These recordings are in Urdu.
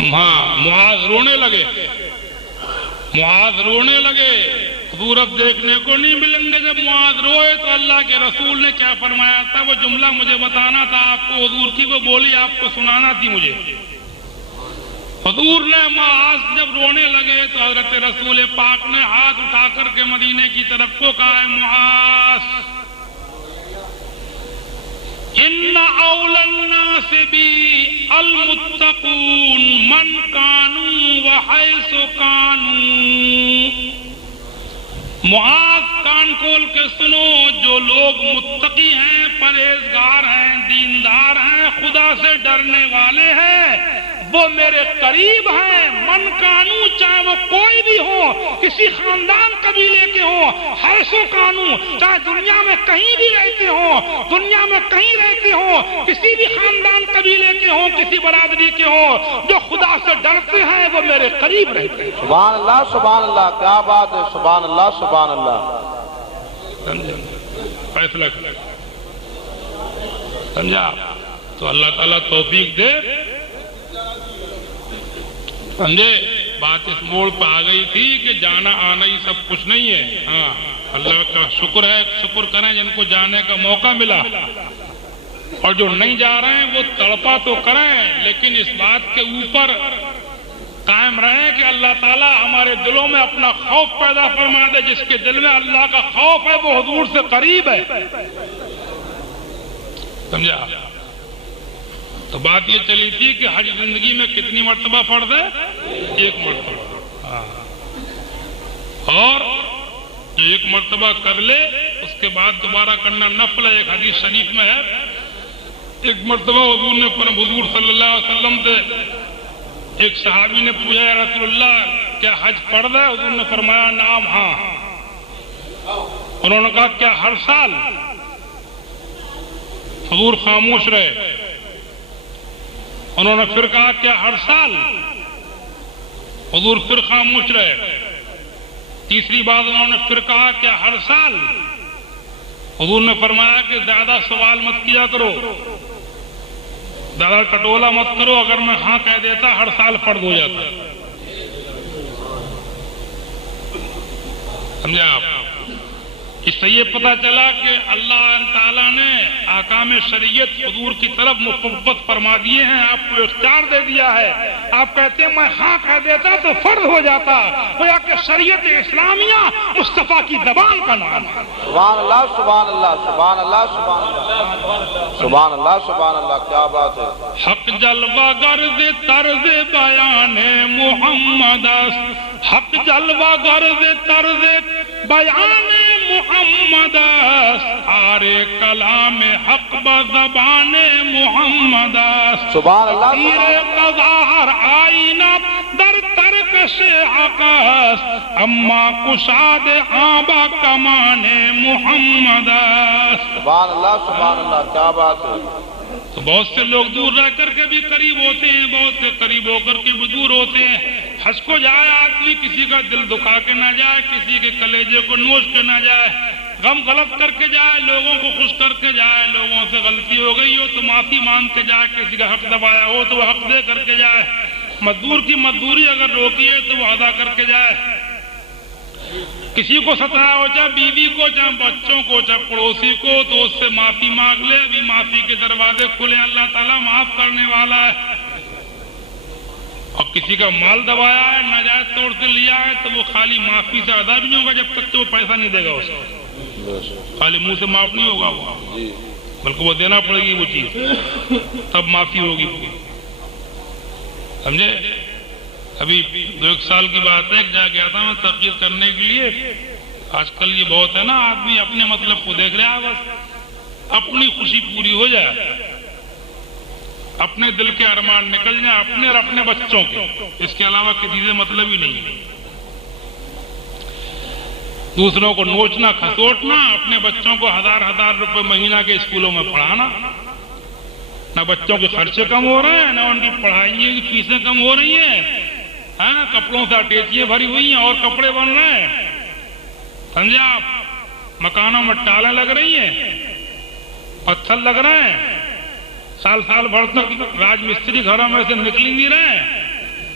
معاذ رونے لگے، معاذ رونے لگے۔ حضور اب دیکھنے کو نہیں ملیں گے۔ جب معاذ روئے تو اللہ کے رسول نے کیا فرمایا تھا؟ وہ جملہ مجھے بتانا تھا آپ کو، حضور کی وہ بولی آپ کو سنانا تھی مجھے۔ حضور نے معاذ جب رونے لگے تو حضرت رسول پاک نے ہاتھ اٹھا کر کے مدینے کی طرف کو کہا ہے، معاذ ان اولی الناس بی المتقون من کانوا وحیث کانوا۔ معاذ کان کھول کے سنو، جو لوگ متقی ہیں، پرہیزگار ہیں، دیندار ہیں، خدا سے ڈرنے والے ہیں، وہ میرے قریب ہیں۔ من کانو، چاہے وہ کوئی بھی ہو، کسی خاندان قبیلے کے ہوں، حیثو کانو، چاہے دنیا میں کہیں بھی رہتے ہوں، دنیا میں کہیں رہتے ہوں، کسی بھی خاندان قبیلے کے ہوں، کسی برادری کے ہوں، جو خدا سے ڈرتے ہیں وہ میرے قریب رہتے ہیں۔ سبحان اللہ، سبحان اللہ، کیا بات ہے، سبحان اللہ، سبحان اللہ۔ فیصلہ کر سمجھا تو اللہ تعالیٰ توفیق دے۔ سمجھے بات اس موڑ پہ آ گئی تھی کہ جانا آنا ہی سب کچھ نہیں ہے۔ ہاں اللہ کا شکر ہے، شکر کریں جن کو جانے کا موقع ملا، اور جو نہیں جا رہے ہیں وہ تڑپا تو کریں، لیکن اس بات کے اوپر قائم رہیں کہ اللہ تعالیٰ ہمارے دلوں میں اپنا خوف پیدا فرما دے۔ جس کے دل میں اللہ کا خوف ہے وہ حضور سے قریب ہے۔ سمجھا؟ تو بات یہ چلی تھی کہ حج زندگی میں کتنی مرتبہ فرض ہے؟ ایک مرتبہ۔ اور جو ایک مرتبہ کر لے اس کے بعد دوبارہ کرنا نفل ہے۔ ایک حدیث شریف میں ہے، ایک مرتبہ حضور صلی اللہ علیہ وسلم سے ایک صحابی نے پوچھا، یا رسول اللہ کیا حج فرض ہے؟ حضور نے فرمایا نعم، ہاں۔ انہوں نے کہا کیا ہر سال؟ حضور خاموش رہے۔ انہوں نے پھر کہا کیا ہر سال؟ حضور پھر خاموش رہے۔ تیسری بات انہوں نے پھر کہا کیا ہر سال؟ حضور نے فرمایا کہ زیادہ سوال مت کیا کرو، زیادہ ٹٹولا مت کرو، اگر میں ہاں کہہ دیتا ہر سال فرض ہو جاتا۔ سمجھے آپ؟ اس سے یہ پتہ چلا کہ اللہ تعالیٰ نے احکام شریعت حضور کی طرف محبت فرما دیے ہیں، آپ کو اختیار دے دیا ہے۔ آپ کہتے ہیں میں ہاں کہہ دیتا تو فرض ہو جاتا، گویا کہ شریعت اسلامیہ مصطفیٰ کی زبان کا نام ہے۔ سبحان اللہ، سبحان اللہ، سبحان اللہ، سبحان اللہ، سبحان اللہ، سبحان اللہ، کیا بات ہے۔ حق جلوہ گرز طرز بیان محمد است، حق جلوہ گرز طرز بیان محمد است، آرے کلام حق بزبان محمد است۔ سبحان اللہ، تیر قضاہر آئینہ در ترکش حق است، اما کشاد آبا کمان محمد است۔ سبحان اللہ، سبحان اللہ، کیا بات ہے۔ تو بہت سے لوگ دور رہ کر کے بھی قریب ہوتے ہیں، بہت سے قریب ہو کر کے بھی دور ہوتے ہیں۔ حج کو جائے آدمی، کسی کا دل دکھا کے نہ جائے، کسی کے کلیجے کو نوچ کے نہ جائے، غم غلط کر کے جائے، لوگوں کو خوش کر کے جائے، لوگوں سے غلطی ہو گئی ہو تو معافی مانگ کے جائے، کسی کا حق دبایا ہو تو وہ حق دے کر کے جائے، مزدور کی مزدوری اگر روکی ہے تو وہ ادا کر کے جائے، کسی کو ستایا ہو، چاہے بیوی کو، چاہے بچوں کو، چاہے پڑوسی کو، تو اس سے معافی مانگ لے۔ ابھی معافی کے دروازے کھلے، اللہ تعالیٰ معاف کرنے والا ہے۔ اور کسی کا مال دبایا ہے، ناجائز طور سے لیا ہے، تو وہ خالی معافی سے ادا بھی نہیں ہوگا جب تک کہ وہ پیسہ نہیں دے گا اس کو۔ خالی منہ سے معاف نہیں ہوگا وہ، بلکہ وہ دینا پڑے گی وہ چیز، تب معافی ہوگی۔ سمجھے؟ ابھی 2-1 سال کی بات ہے، ایک جگہ گیا تھا میں تقریر کرنے کے لیے۔ آج کل یہ بہت ہے نا، آدمی اپنے مطلب کو دیکھ رہا ہے، بس اپنی خوشی پوری ہو جائے، اپنے دل کے ارمان نکل جائیں، اپنے اور اپنے بچوں کے، اس کے علاوہ کسی سے مطلب ہی نہیں۔ دوسروں کو نوچنا کھسوٹنا، اپنے بچوں کو 1000 روپے مہینہ کے اسکولوں میں پڑھانا، نہ بچوں کے خرچے کم ہو رہے ہیں، نہ ان کی پڑھائی کی فیسیں کم ہو رہی ہیں، کپڑوں سے اٹیچیاں بھری ہوئی ہیں اور کپڑے بن رہے ہیں۔ سمجھے آپ؟ مکانوں میں ٹالیں لگ رہی ہیں، پتھر لگ رہے ہیں، سال بھر تک راج مستری گھروں میں سے نکل نہیں رہے ہیں،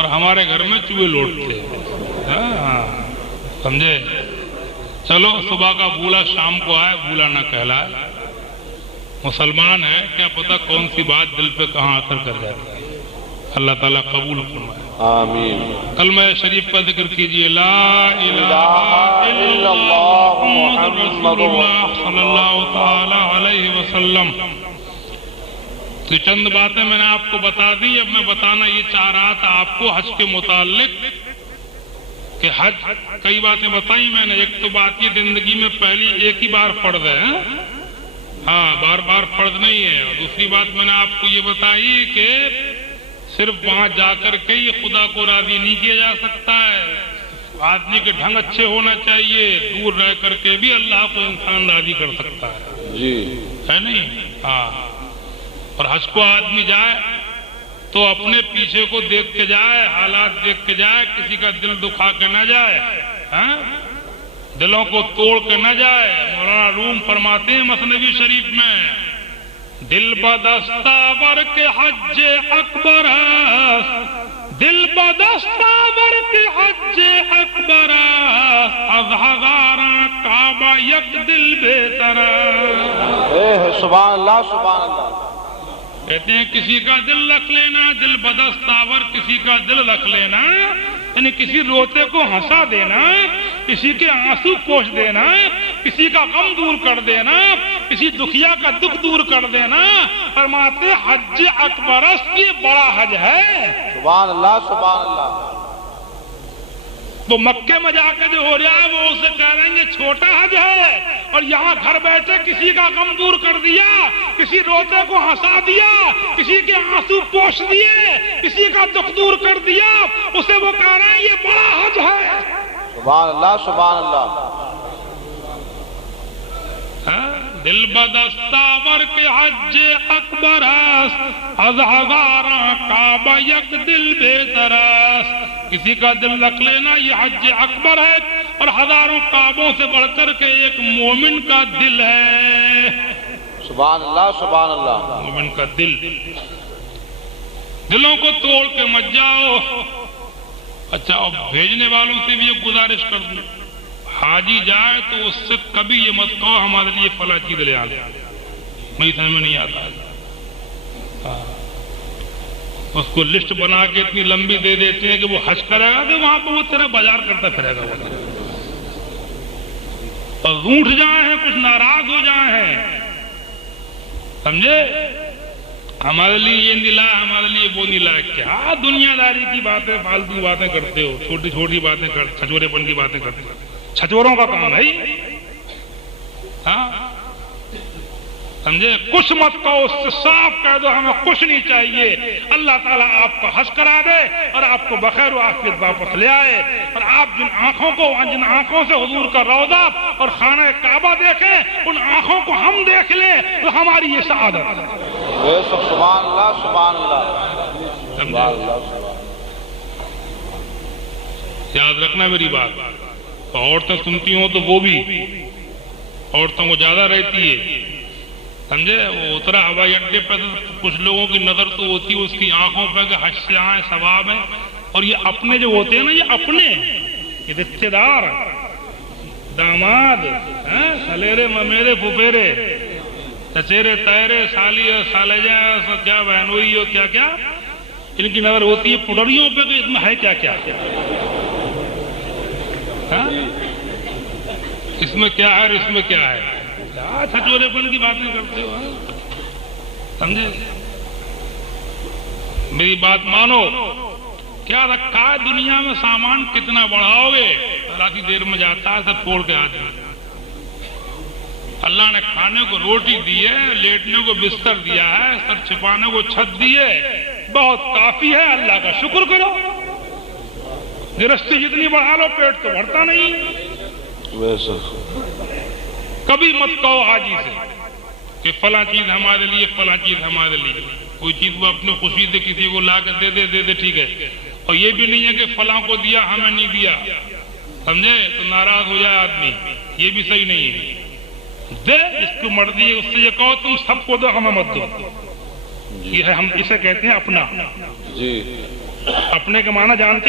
اور ہمارے گھر میں چوہے لوٹتے. ہاں سمجھے. چلو صبح کا بھولا شام کو آئے بھولا نہ کہلائے. مسلمان ہے کیا پتہ کون سی بات دل پہ کہاں اثر کر جاتی ہے. اللہ تعالیٰ قبول فرمائے. آمین. کلمہ شریف کا ذکر کیجئے. لا الہ الا اللہ محمد رسول اللہ صلی اللہ تعالی علیہ وسلم. تو چند باتیں میں نے آپ کو بتا دی. اب میں بتانا یہ چاہ رہا تھا آپ کو حج کے متعلق کہ حج کئی باتیں بتائی میں نے. ایک تو بات یہ زندگی میں پہلی ایک ہی بار فرض ہے. ہاں بار بار فرض نہیں ہے. اور دوسری بات میں نے آپ کو یہ بتائی کہ صرف وہاں جا کر کے ہی خدا کو راضی نہیں کیا جا سکتا ہے. آدمی کے ڈھنگ اچھے ہونا چاہیے. دور رہ کر کے بھی اللہ کو انسان راضی کر سکتا ہے. جی ہے نہیں. ہاں اور حج کو آدمی جائے تو اپنے پیچھے کو دیکھ کے جائے, حالات دیکھ کے جائے, کسی کا دل دکھا کے نہ جائے, دلوں کو توڑ کے نہ جائے. مولانا روم فرماتے ہیں مثنوی شریف میں دل بدستاور کے حج اکبر دل بدستاور کے حج اکبر از ہزاراں کعبہ یک دل بہتر. سبحان اللہ سبحان اللہ. کہتے ہیں کسی کا دل رکھ لینا, دل بدستاور کسی کا دل رکھ لینا یعنی کسی روتے کو ہنسا دینا, کسی کے آنسو پوچھ دینا, کسی کا غم دور کر دینا, کسی دکھیا کا دکھ دور کر دینا. فرماتے حج اکبر یہ بڑا حج ہے. سبحان اللہ سبحان اللہ. وہ مکے میں جا کے جو ہو رہا ہے وہ اسے کہہ رہے ہیں یہ چھوٹا حج ہے, اور یہاں گھر بیٹھے کسی کا غم دور کر دیا, کسی روتے کو ہنسا دیا, کسی کے آنسو پوچھ دیے, کسی کا دکھ دور کر دیا, اسے وہ کہہ رہے ہیں یہ بڑا حج ہے. سبحان اللہ سبحان اللہ. دل بدستاور کے حج اکبر از ہزاراں کعبہ یک دل بہتر. کسی کا دل رکھ لینا یہ حج اکبر ہے, اور ہزاروں کعبوں سے بڑھ کر کے ایک مومن کا دل ہے. سبحان اللہ سبحان اللہ. مومن کا دل. دلوں کو توڑ کے مت جاؤ. اچھا اب بھیجنے والوں سے بھی ایک گزارش کر دوں, حاجی جائے تو اس سے کبھی یہ مت کہو ہمارے لیے فلاں چیز لے آنا, میری سمجھ میں نہیں آتا. اس کو لسٹ بنا کے اتنی لمبی دے دیتے ہیں کہ وہ حج کرے گا کہ وہاں پہ وہ تیرا بازار کرتا پھرے گا. اور روٹھ جائیں ہیں, کچھ ناراض ہو جائیں ہیں, سمجھے. ہمارے لیے یہ نہیں لایا, ہمارے لیے وہ نہیں لایا. کیا دنیا داری کی باتیں فالتو باتیں کرتے ہو, چھوٹی چھوٹی باتیں کرتے, چھچورے پن کی باتیں کرتے ہو. چھچوروں کا کام ہے. ہاں سمجھے. کچھ مت کہو, اس سے صاف کہہ دو ہمیں کچھ نہیں چاہیے. اللہ تعالیٰ آپ کا حج کرا دے اور آپ کو بخیر و عافیت واپس لے آئے, اور آپ جن آنکھوں سے حضور کا روضہ اور خانہ کعبہ دیکھیں, ان آنکھوں کو ہم دیکھ لیں تو ہماری یہ سعادت ہے. سبحان اللہ سبحان اللہ. یاد رکھنا میری بات. عورتیں سنتی ہوں تو وہ بھی عورتوں کو زیادہ رہتی ہے, سمجھے. وہ اترا ہوائی اڈے پہ کچھ لوگوں کی نظر تو ہوتی ہے اس کی آنکھوں پہ کہ حج سے آئیں ثواب ہے, اور یہ اپنے جو ہوتے ہیں نا, یہ اپنے یہ رشتے دار, داماد, خلیرے ممیرے پھپھیرے, چچیرے تیرے, سالی سالجہ, کیا بہنوئی ہو, کیا کیا ان کی نظر ہوتی ہے پٹریوں پہ کہ اس میں ہے کیا کیا, اس میں کیا ہے اور اس میں کیا ہے. چھچورے پن کی باتیں کرتے ہو, سمجھے. میری بات مانو. کیا رکھا ہے دنیا میں سامان, کتنا بڑھاؤ گے, رات دیر میں جاتا ہے سب توڑ کے آتے ہیں. اللہ نے کھانے کو روٹی دی ہے, لیٹنے کو بستر دیا ہے, سر چھپانے کو چھت دی ہے, بہت کافی ہے. اللہ کا شکر کرو. گرستی جتنی بڑھا لو پیٹ تو بڑھتا نہیں. کبھی مت کہو حاجی سے کہ فلاں چیز ہمارے لیے, فلاں چیز ہمارے لیے. کوئی چیز وہ اپنی خوشی سے کسی کو لا کے دے دے ٹھیک ہے, اور یہ بھی نہیں ہے کہ فلاں کو دیا ہمیں نہیں دیا, سمجھے, تو ناراض ہو جائے آدمی. یہ بھی صحیح نہیں ہے. دے جس کو مرضی ہے, اس سے یہ کہو تم سب کو دو ہمیں مت دو. یہ ہے, ہم اسے کہتے ہیں اپنا. جی اپنے کا معنی جانتے